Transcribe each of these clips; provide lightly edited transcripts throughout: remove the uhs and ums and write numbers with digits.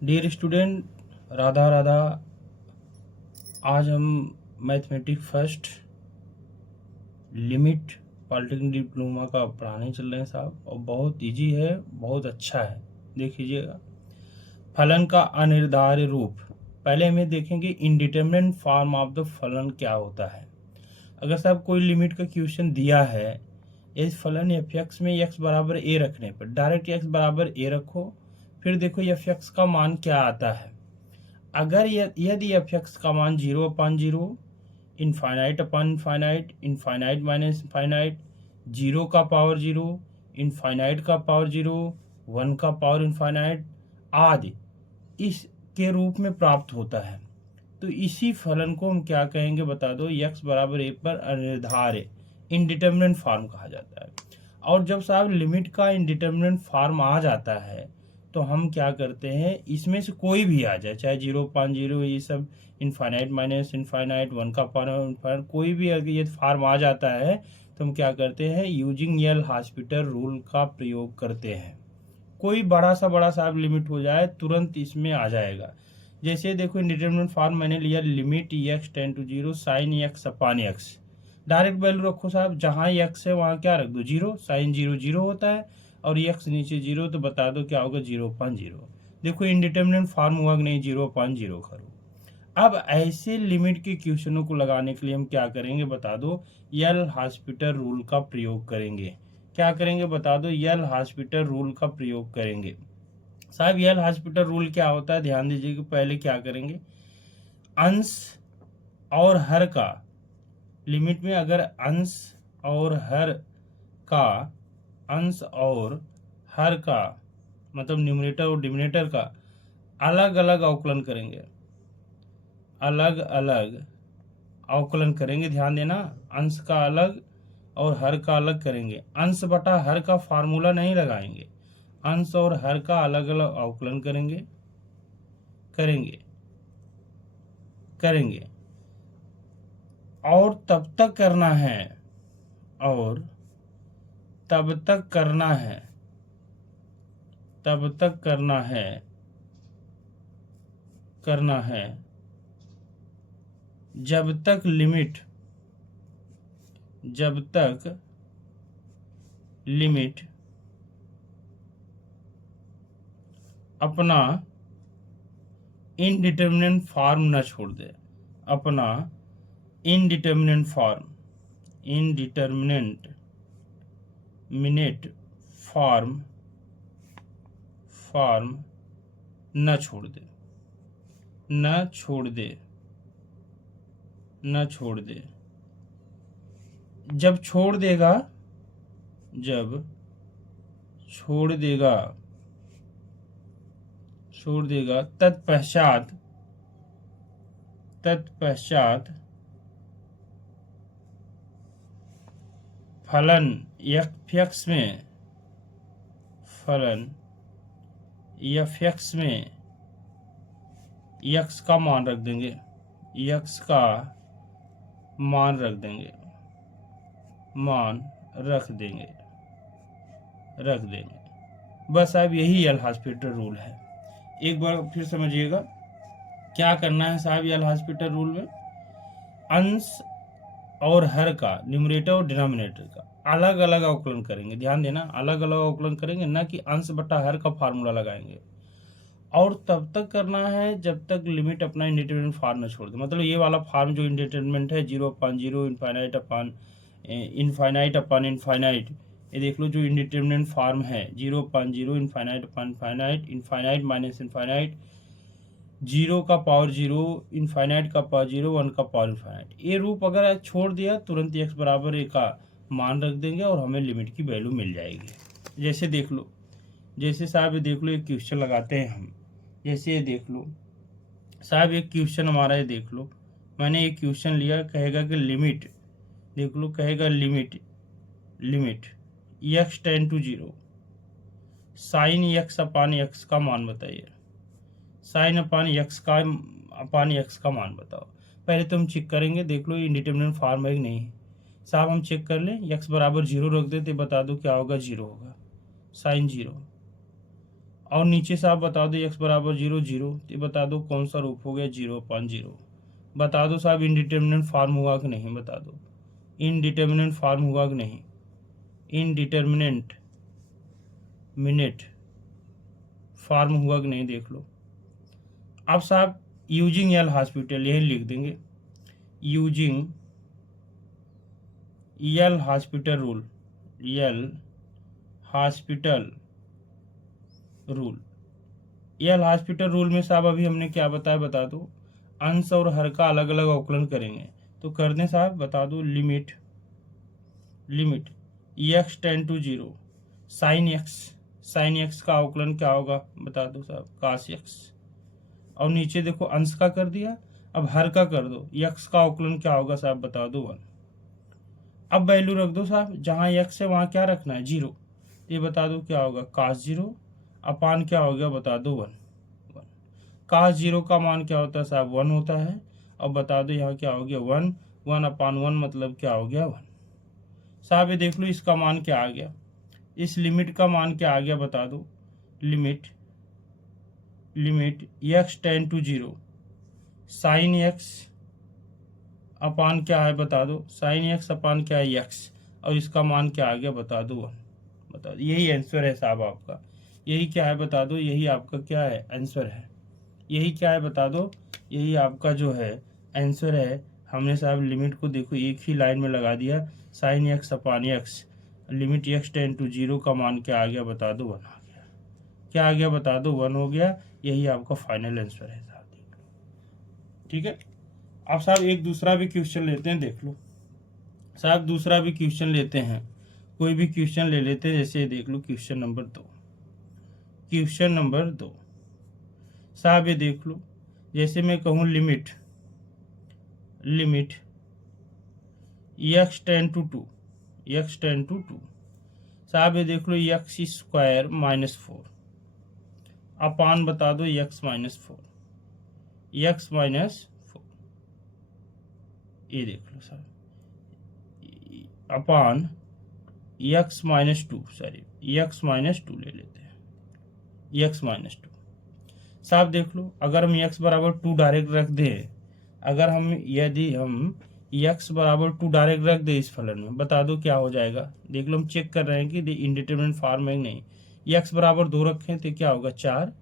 Dear student, Radha Radha. आज हम mathematics first limit polytechnic diploma का पढ़ाने चल रहे हैं साहब, और बहुत इजी है, बहुत अच्छा है। देखिएगा, फलन का अनिर्धार्य रूप। पहले हमें देखेंगे इंडिटरमिनेट फॉर्म ऑफ द फलन क्या होता है। अगर साहब कोई लिमिट का क्वेश्चन दिया है, इस फलन एफ एक्स में एक्स बराबर ए रखने पर डायरेक्ट एक्स बराबर ए रखो, फिर देखो एफ एक्स का मान क्या आता है। अगर यदि एफ एक्स का मान 0/0, इनफाइनाइट अपन इनफाइनाइट, इनफाइनाइट माइनस इनफाइनाइट, 0 का पावर 0, इनफाइनाइट का पावर 0, 1 का पावर इनफाइनाइट आदि इसके रूप में प्राप्त होता है, तो इसी फलन को हम क्या कहेंगे बता दो। एक्स बराबर ए पर अनिर्धार्य इनडिटरमिनेट फॉर्म कहा जाता है। और जब साहब लिमिट का इनडिटरमिनेट फॉर्म आ जाता है तो हम क्या करते हैं, इसमें से कोई भी आ जाए, चाहे 0/0 ये सब, इनफाइनाइट माइनस इनफाइनाइट, 1 का पावर इनफाइनाइट, कोई भी अगर ये फॉर्म आ जाता है तो हम क्या करते हैं, यूजिंग एल हॉस्पिटल रूल का प्रयोग करते हैं। कोई बड़ा सा साहब लिमिट हो जाए तुरंत इसमें आ जाएगा। जैसे देखो इंडिटरमिनेट फॉर्म मैंने लिया, limit X tend to 0 sine X upon X. Direct value रखो साहब, जहाँ एक्स है वहाँ क्या रख दो 0, साइन 0 0 होता है, और एक्स नीचे 0, तो बता दो क्या होगा 0/0। देखो इंडिटरमिनेट फॉर्म हुआ कि नहीं, 0/0 करो। अब ऐसे लिमिट के क्वेश्चनों को लगाने के लिए हम क्या करेंगे बता दो, यल हॉस्पिटल रूल का प्रयोग करेंगे। क्या करेंगे बता दो, यल हॉस्पिटल रूल का प्रयोग करेंगे। साहब यल हॉस्पिटल रूल क्या होता है, ध्यान दीजिए कि पहले क्या करेंगे, अंश और हर का, लिमिट में अगर अंश और हर का, अंश और हर का मतलब न्यूमरेटर और डिनोमिनेटर का अलग अलग अवकलन करेंगे, अलग अलग अवकलन करेंगे। ध्यान देना, अंश का अलग और हर का अलग करेंगे। अंश बटा हर का फार्मूला नहीं लगाएंगे, अंश और हर का अलग अलग अवकलन करेंगे करेंगे करेंगे और तब तक करना है, और तब तक करना है, तब तक करना है, करना है जब तक लिमिट, जब तक लिमिट अपना इनडिटरमिनेट फॉर्म न छोड़ दे, अपना indeterminate form, indeterminate minute form form न छोड़ दे, न छोड़ दे, न छोड़ दे। जब छोड़ देगा, जब छोड़ देगा, छोड़ देगा, तत्पश्चात, तत्पश्चात फलन एफ एक्स में, फलन एफ एक्स में एक्स का मान रख देंगे, एक्स का मान रख देंगे, मान रख देंगे, रख देंगे। बस अब यही एल हॉस्पिटल रूल है। एक बार फिर समझिएगा क्या करना है साहब। एल हॉस्पिटल रूल में अंश और हर का, न्यूमरेटर और डिनोमिनेटर का अलग अलग अवकलन करेंगे। ध्यान देना, अलग अलग अवकलन करेंगे, ना कि अंश बटा हर का फार्मूला लगाएंगे। और तब तक करना है जब तक लिमिट अपना इंडिटरमिनेट फॉर्म न छोड़ दे। मतलब ये वाला फॉर्म जो इंडिटरमिनेट है, 0/0, इनफाइनाइट अपान इनफाइनाइट अपान इनफाइनाइट, ये देख लो जो इंडिटरमिनेट फॉर्म है, 0/0, इनफाइनाइट अपान इनफाइनाइट, इनफाइनाइट माइनस इनफाइनाइट, 0 का पावर 0, इनफाइनाइट का पावर 0, 1 का पावर इनफाइनाइट, ये रूप अगर छोड़ दिया तुरंत एक्स बराबर ए का मान रख देंगे और हमें लिमिट की वैल्यू मिल जाएगी। जैसे देख लो, जैसे साहब ये देख लो, एक क्वेश्चन लगाते हैं हम। जैसे ये देख लो साहब, एक क्वेश्चन हमारा ये देख लो, मैंने एक क्वेश्चन लिया, कहेगा कि लिमिट, देख लो कहेगा limit, limit X tend to 0 sine X upon X का मान बताइए, साइन अपान एक्स का, अपान एक्स का मान बताओ। पहले तो हम चेक करेंगे, देख लो इंडिटरमिनेट फॉर्म है कि नहीं। साहब हम चेक कर लें, एक्स बराबर 0 रख देते, बता दो क्या होगा, 0 होगा, साइन 0। और नीचे से आप बता दो x बराबर 0 0, तो ये बता दो कौन सा रूप हो गया 0/0। बता दो साहब इनडिटर्मिनेंट फॉर्म हुआ कि नहीं, बता दो इनडिटर्मिनेंट फॉर्म हुआ कि नहीं, इनडिटर्मिनेंट मिनट फॉर्म हुआ कि नहीं, देख लो। अब साहब यूजिंग एल हॉस्पिटल यही लिख देंगे, using L'Hospital rule, L hospital rule. L hospital rule में साहब अभी हमने क्या बताया, बता दो अंश और हर का अलग अलग अवकलन करेंगे। तो कर दें साहब, बता दो limit x tend to 0 sine X का अवकलन क्या होगा, बता दो साहब कास x। और नीचे देखो अंश का कर दिया, अब हर का कर दो, x का अवकलन क्या होगा साहब, बता दो 1। अब वैल्यू रख दो साहब, जहां x है वहां क्या रखना है 0, ये बता दो क्या होगा कास 0 अपान क्या हो गया, बता दो 1। कास 0 का मान क्या होता है साहब 1 होता है। अब बता दो यहाँ क्या हो गया 1 अपान 1 मतलब क्या हो गया 1। साहब ये देख लो इसका मान क्या आ गया, इस लिमिट का मान क्या आ गया, बता दो limit x tend to 0 sine x upon क्या है, बता दो साइन x अपान क्या है x, और इसका मान क्या आ गया, बता दो 1। बता दो यही आंसर है साहब आपका, यही क्या है बता दो, यही आपका क्या है आंसर है, यही क्या है बता दो, यही आपका जो है आंसर है। हमने साहब लिमिट को देखो एक ही लाइन में लगा दिया, sine X upon X, limit x tend to 0 का मान क्या आ गया, बता दो 1 आ गया। क्या आ गया बता दो 1 हो गया, यही आपका फाइनल आंसर है साहब, देख लो। ठीक है, अब साहब एक दूसरा भी क्वेश्चन लेते हैं, देख लो साहब दूसरा भी क्वेश्चन लेते हैं, कोई भी क्वेश्चन ले लेते हैं। जैसे देख लो क्वेश्चन नंबर 2, क्वेश्चन नंबर 2 साहब ये देख लो, जैसे मैं कहूँ लिमिट x टेंड टू 2 साहब ये देख लो x स्क्वायर -4 अपान बता दो x -4 ये देख लो साहब अपान x -2 ले लेते हैं, x -2 साहब देख लो अगर हम x बराबर 2 डायरेक्ट रख दें, अगर हम यदि हम x बराबर 2 डायरेक्ट रख दे इस फलन में, बता दो क्या हो जाएगा। देख लो हम चेक कर रहे हैं कि इंडिटरमिनेंट फॉर्म है नहीं, x बराबर 2 रखें तो क्या होगा 4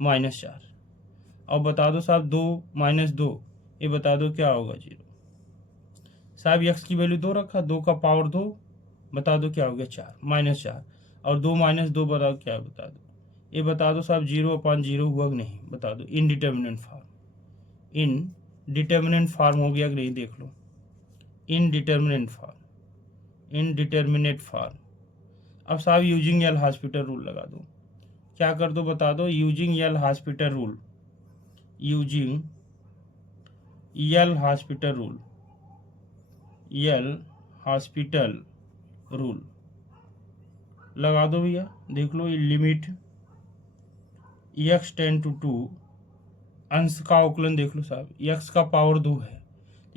-4, और बता दो साहब 2 - 2 ये बता दो क्या होगा 0। साहब x की वैल्यू 2 रखा, 2 का पावर 2 बता दो क्या हो गया 4 -4, और 2 - 2 बताओ क्या बता दो, ये बता दो साहब 0/0 हुआ कि नहीं, बता दो इनडिटर्मिनेंट फॉर्म हो गया कि नहीं, देख लो इनडिटर्मिनेट फॉर्म। अब साहब यूजिंग एल हॉस्पिटल रूल लगा दो, क्या कर दो बता दो यूजिंग एल हॉस्पिटल रूल लगा दो भैया। देख लो लिमिट x टेंड टू 2 अंश का अवकलन देख लो साहब, x का पावर 2 है,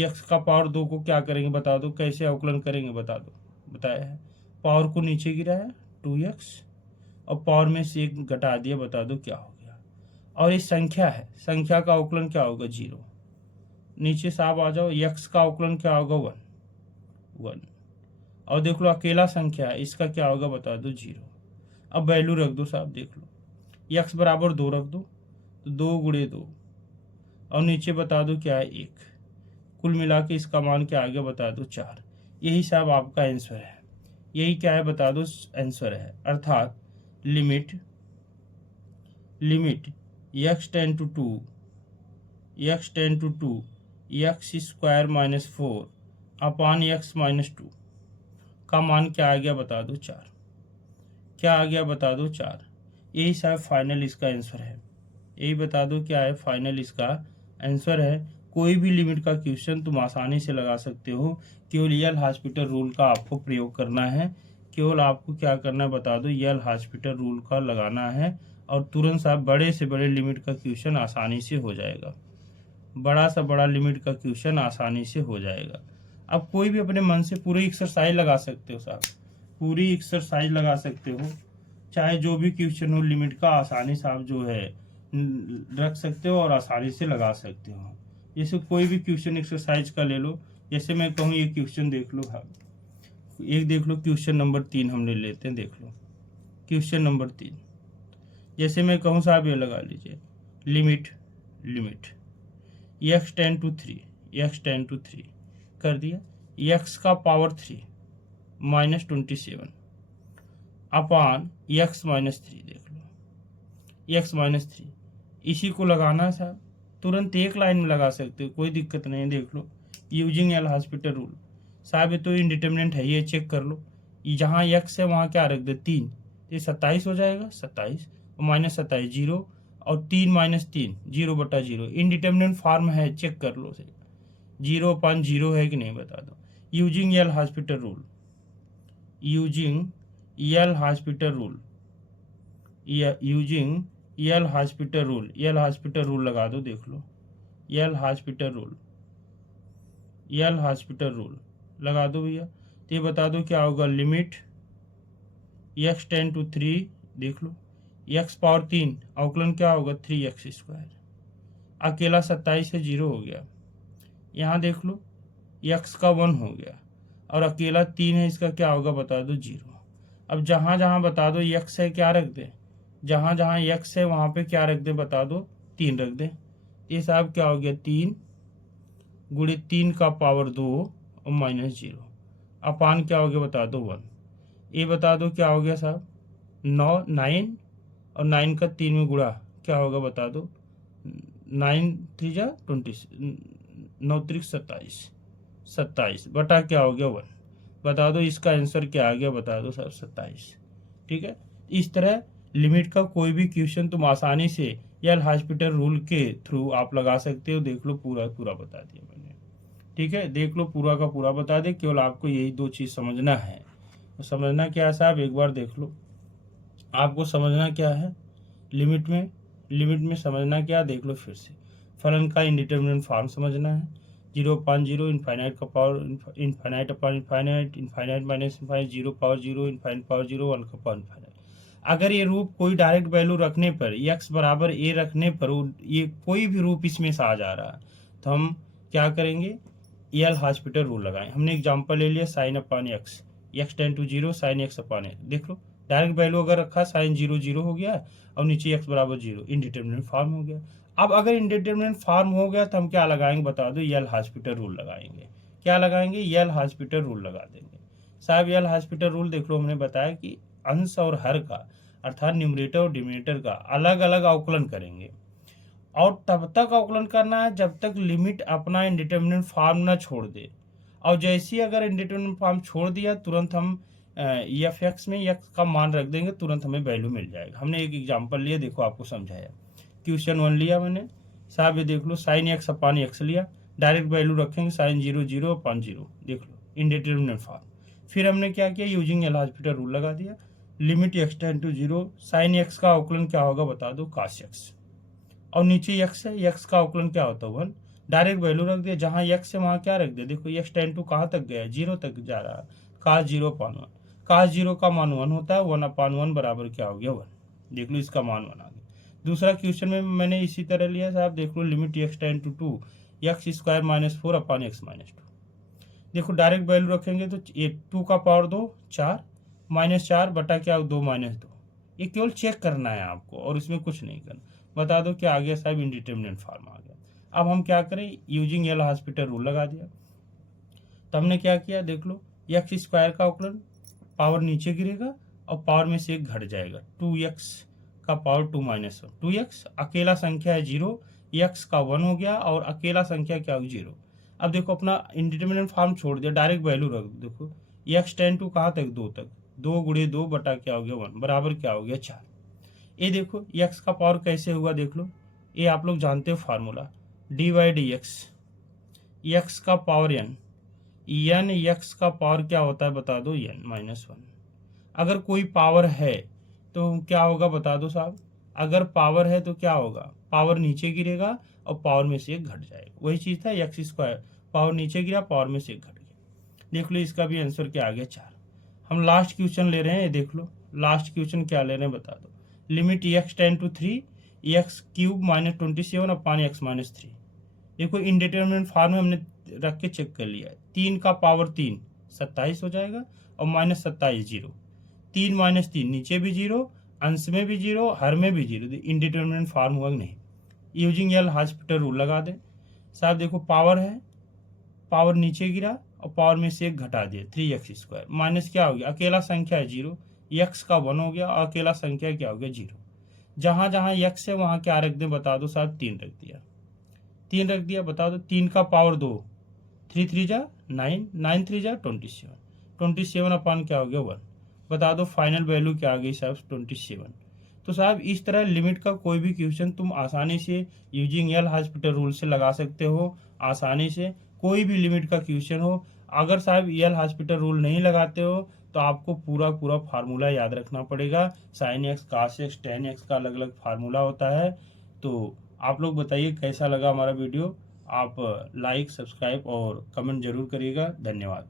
x का पावर 2 को क्या करेंगे बता दो, कैसे अवकलन करेंगे बता दो, बताया है पावर को नीचे गिराया 2x और पावर में से 1 घटा दिया, बता दो क्या हो गया। और ये संख्या है, संख्या का अवकलन क्या होगा 0, नीचे साहब आ जाओ x का अवकलन क्या होगा 1, और देख लो अकेला संख्या है इसका क्या होगा बता दो 0। अब वैल्यू रख दो साहब, देख लो x बराबर 2 रख दो तो 2 × 2 और नीचे बता दो क्या है 1, कुल मिला के इसका मान क्या आ गया बता दो 4। यही साहब आपका आंसर है, यही क्या है बता दो आंसर है, अर्थात limit x tend to 2 x square -4 upon x -2 का मान क्या आ गया बता दो 4। क्या आ गया बता दो 4, यही साहब फाइनल इसका आंसर है, यही बता दो क्या है फाइनल इसका आंसर है। कोई भी लिमिट का क्वेश्चन तुम आसानी से लगा सकते हो, केवल एल हॉस्पिटल रूल का आपको प्रयोग करना है, केवल आपको क्या करना है बता दो एल हॉस्पिटल रूल का लगाना है, और तुरंत साहब बड़े से बड़े लिमिट का क्वेश्चन आसानी से हो जाएगा, बड़ा सा बड़ा लिमिट का क्वेश्चन आसानी से हो जाएगा। अब कोई भी अपने मन से पूरी एक्सरसाइज लगा सकते हो साहब, पूरी एक्सरसाइज लगा सकते हो, चाहे जो भी क्वेश्चन हो लिमिट का आसानी से आप जो है रख सकते हो और आसानी से लगा सकते हो। जैसे कोई भी क्वेश्चन एक्सरसाइज का ले लो, जैसे मैं कहूँ ये क्वेश्चन देख लो, हाँ एक देख लो क्वेश्चन नंबर 3 हमने लेते हैं, देख लो क्वेश्चन नंबर 3। जैसे मैं कहूँ साहब ये लगा लीजिए limit x ten to three कर दिया, x का पावर 3 -27 अपॉन x-3, देख लो x-3 इसी को लगाना है साहब, तुरंत एक लाइन में लगा सकते हो, कोई दिक्कत नहीं। देख लो यूजिंग एल हॉस्पिटल रूल साहब, ये तो इनडिटरमिनेंट है, ये चेक कर लो, जहाँ x है वहाँ क्या रख दे 3, ये 27 हो जाएगा, 27 -27 0 और 3 -3 0/0, इनडिटरमिनेंट फॉर्म है, चेक कर लो से 0/0 है कि नहीं बता दो। Using L'Hospital rule, using L'Hospital rule, using L'Hospital rule लगा दो, देख लो यल हॉस्पिटल रूल लगा दो भैया। तो ये बता दो क्या होगा, लिमिट x टेन टू 3, देख लो x पावर 3 अवकलन क्या होगा 3x², अकेला 27 से 0 हो गया, यहाँ देख लो x का 1 हो गया और अकेला 3 है, इसका क्या होगा बता दो 0। अब जहाँ जहाँ बता दो x है क्या रख दे, जहाँ जहाँ x है वहाँ पे क्या रख दे बता दो 3 रख दे। ये साहब क्या हो गया 3 गुणे 3 का पावर 2 और -0 अपान क्या हो गया बता दो 1। ये बता दो क्या हो गया साहब 9 और 9 का 3 में गुणा क्या होगा बता दो, 9 3 जा 20, 9 3 27 बटा क्या हो गया 1, बता दो इसका आंसर क्या आ गया बता दो सर 27। ठीक है, इस तरह लिमिट का कोई भी क्वेश्चन तुम आसानी से एल हॉस्पिटल रूल के थ्रू आप लगा सकते हो। देख लो पूरा बता दिया मैंने, ठीक है, देख लो पूरा का पूरा बता दे, केवल आपको यही 2 चीज़ समझना है। तो समझना क्या है साहब, एक बार देख लो, आपको समझना क्या है लिमिट में समझना क्या, देख लो फिर से फलन का इंडिटरमिनेंट फॉर्म समझना है, 0/0 इनफाइनाइट का power infinite upon infinite, infinite minus infinite, 0/0 infinite power 0 1 का पावर इनफाइनाइट। अगर ये रूप कोई डायरेक्ट वैल्यू रखने पर x बराबर a रखने पर ये कोई भी रूप इसमें से आ जा रहा है, तो हम क्या करेंगे एल हॉस्पिटल रूल लगाएं। हमने एग्जांपल ले लिया sine upon x ten to 0 sine x upon x, देख लो डायरेक्ट वैल्यू अगर रखा साइन 0 0 हो गया और नीचे x बराबर 0, इनडिटरमिनेंट फॉर्म हो गया। अब अगर इनडिटरमिनेंट फॉर्म हो गया तो हम क्या लगाएंगे बता दो, एल हॉस्पिटल रूल लगाएंगे। क्या लगाएंगे, एल हॉस्पिटल रूल लगा देंगे साहब। एल हॉस्पिटल रूल देख लो, हमने बताया कि अंश और हर का अर्थात न्यूमरेटर और डिनोमिनेटर का अलग अलग अवकलन करेंगे, और तब तक अवकलन करना है जब तक लिमिट अपना इंडिटरमिनेंट फॉर्म ना छोड़ दे, और जैसे ही अगर इंडिटरमिनेंट फॉर्म छोड़ दिया तुरंत हम एफ एक्स में एक्स का मान रख देंगे, तुरंत हमें वैल्यू मिल जाएगा। हमने एक एग्जांपल लिया, देखो आपको समझाया, क्वेश्चन 1 लिया मैंने साहब, ये देख लो साइन x अपॉन x लिया, डायरेक्ट वैल्यू रखेंगे साइन 0 0 अपॉन 0, देख लो इंडिटरमिनेंट फॉर्म। फिर हमने क्या किया, यूजिंग एल हॉस्पिटल रूल लगा दिया, limit x ten to 0 sine x का अवकलन क्या होगा बता दो cos x, और नीचे x है, x का अवकलन क्या होता है 1, डायरेक्ट वैल्यू रख दिया, जहाँ x है वहाँ क्या रख दिया, देखो x टेन टू कहाँ तक गया 0 तक जा रहा है, cos 0 अपॉन 1, cos 0 का मान 1 होता है, 1 अपॉन 1 बराबर क्या हो गया 1, देख लो इसका मान 1 आ गया। दूसरा क्वेश्चन में मैंने इसी तरह लिया साहब, देख लो limit x ten to 2 x² -4 upon x -2, देखो डायरेक्ट वैल्यू रखेंगे तो 2 का पावर 2 4 -4 बटा क्या 2 -2, ये केवल चेक करना है आपको और इसमें कुछ नहीं करना। बता दो क्या आ गया साहब, इंडिटरमिनेंट फॉर्म आ गया। अब हम क्या करें, यूजिंग एल हॉस्पिटल रूल लगा दिया, तो हमने क्या किया देख लो, x² का अवकलन पावर नीचे गिरेगा और पावर में से एक घट जाएगा, 2x का पावर 2 -1, 2x अकेला संख्या है 0, x का 1 हो गया और अकेला संख्या क्या हो 0। अब देखो अपना इंडिटरमिनेंट फॉर्म छोड़ दिया, डायरेक्ट वैल्यू रख दो, देखो x टेन टू कहाँ तक 2 तक, 2 गुणे 2 बटा क्या हो गया 1 बराबर क्या हो गया 4। ये देखो x का पावर कैसे हुआ, देख लो ये आप लोग जानते हो फार्मूला d/dx, x का पावर n x का पावर क्या होता है बता दो n -1। अगर कोई पावर है तो क्या होगा बता दो साहब, अगर पावर है तो क्या होगा, पावर नीचे गिरेगा और पावर में से एक घट जाएगा, वही चीज़ था x², पावर नीचे गिरा पावर में से एक घट गया। देख लो इसका भी आंसर क्या आ गया 4। हम लास्ट क्वेश्चन ले रहे हैं, ये देख लो लास्ट क्वेश्चन क्या ले रहे हैं बता दो। Limit X tend to 3 X cube minus 27 upon X minus 3। देखो इनडिटरमिनेट फॉर्म में हमने रख के चेक कर लिया है। 3 का पावर 3 27 हो जाएगा और माइनस 27 जीरो। 3 माइनस 3 नीचे भी जीरो, अंश में भी जीरो, हर में भी जीरो। इनडिटरमिनेट फॉर्म हुआ नहीं। यूजिंग एल हॉस्पिटल रूल लगा दे साहब। देखो पावर है, पावर नीचे गिरा और पावर में से एक घटा दिया 3x² माइनस क्या हो गया, अकेला संख्या है जीरो, x का 1 हो गया और अकेला संख्या क्या हो गया जीरो। जहां जहां x है वहां क्या रख दें बता दो साहब, 3 रख दिया। 3 रख दिया बता दो। 3 का पावर 2, 3 3 जा 9, 9 3 जा 27, 27 अपॉन क्या हो गया 1। बता दो फाइनल वैल्यू क्या आ गई साहब 27। तो साहब इस तरह लिमिट का कोई भी क्वेश्चन तुम आसानी से यूजिंग एल हॉस्पिटल रूल से लगा सकते हो। आसानी से कोई भी लिमिट का क्वेश्चन हो। अगर साहब एल हॉस्पिटल रूल नहीं लगाते हो तो आपको पूरा पूरा फार्मूला याद रखना पड़ेगा। साइन एक्स, कास एक्स, टेन एक्स का अलग अलग फार्मूला होता है। तो आप लोग बताइए कैसा लगा हमारा वीडियो। आप लाइक, सब्सक्राइब और कमेंट जरूर करिएगा। धन्यवाद।